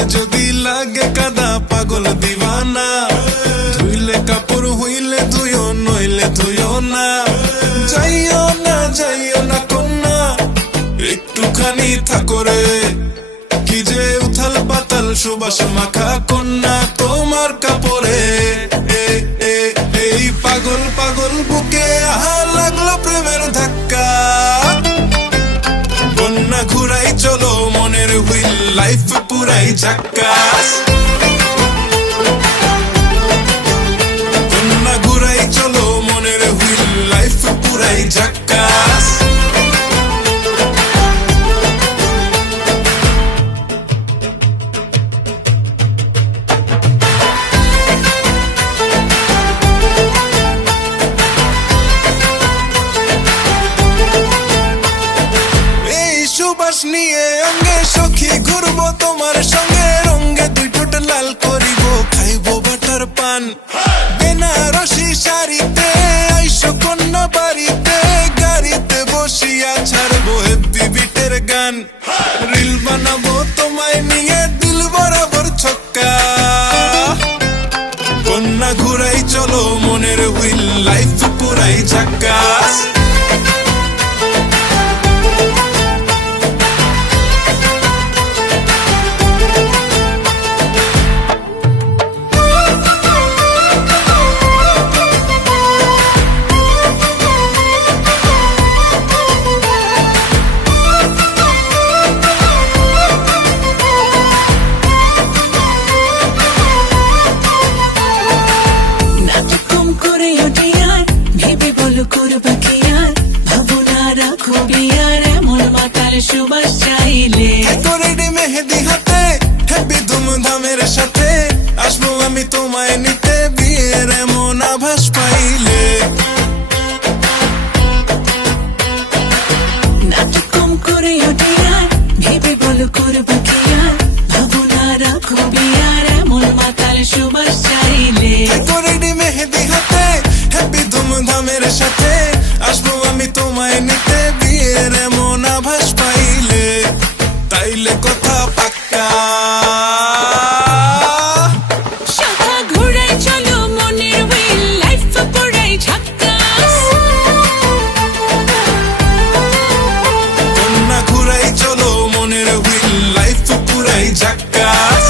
গালে যদি লাগে কাদা পাগল দিওয়ানা, ধুইলে কাপড় হইলে ধুইও নইলে ধুইও না। যাইও না কন্যা, একটুখানি থাকো রে। কি যে উথাল পাতাল সুবাস মাখা কন্যা তোমার কাপড়ে। এই পাগল পাগল বুকে আহা লাগলো প্রেমের ধাক্কা। কন্যা ঘুরাই চলো মনের হুইল, লাইফ পুরাই ঝাক্কাস। কন্যা ঘুরাই চলো মনের হুইল, লাইফ পুরাই ঝাক্কাস। সুবাস নিয়ে অঙ্গে সখী ঘুরবো তোমার সঙ্গে, রঙ্গে দুই ঠোঁট লাল করিব, খাইবো বাটার পান। বেনারসি শাড়িতে আইসো কন্যা বাড়িতে, গাড়িতে বসিয়া ছাড়বো হেভি বিটের গান। রিল বানাবো তোমায় নিয়ে দিল বরাবর ছক্কা। কন্যা ঘুরাই চলো মনের হুইল, লাইফ পুরাই ঝাক্কাস। সুবাস চাইলে রেডি মেহেদি হাতে, হেবি ধুমধামের সাথে আসবো আমি তোমায় নিতে, বিয়ের এমন আভাস পাইলে। নাটক কম করে ওঠিয়ার, ভেবে বলো করবা কি আর, ভাবনা রাখো বিয়ার এমন মাতাল সুবাস চাইলে। রেডি মেহেদি হাতে, হেবি ধুমধামের সাথে আসবো আমি তোমায় নিতে, বিয়ের এমন আভাস পাইলে। তাইলে কথা পাক্কা, শাখা ঘুরাই চলো মনের হুইল, লাইফ পুরাই ঝাক্কাস। কন্যা ঘুরাই চলো মনের হুইল, লাইফ পুরাই ঝাক্কাস।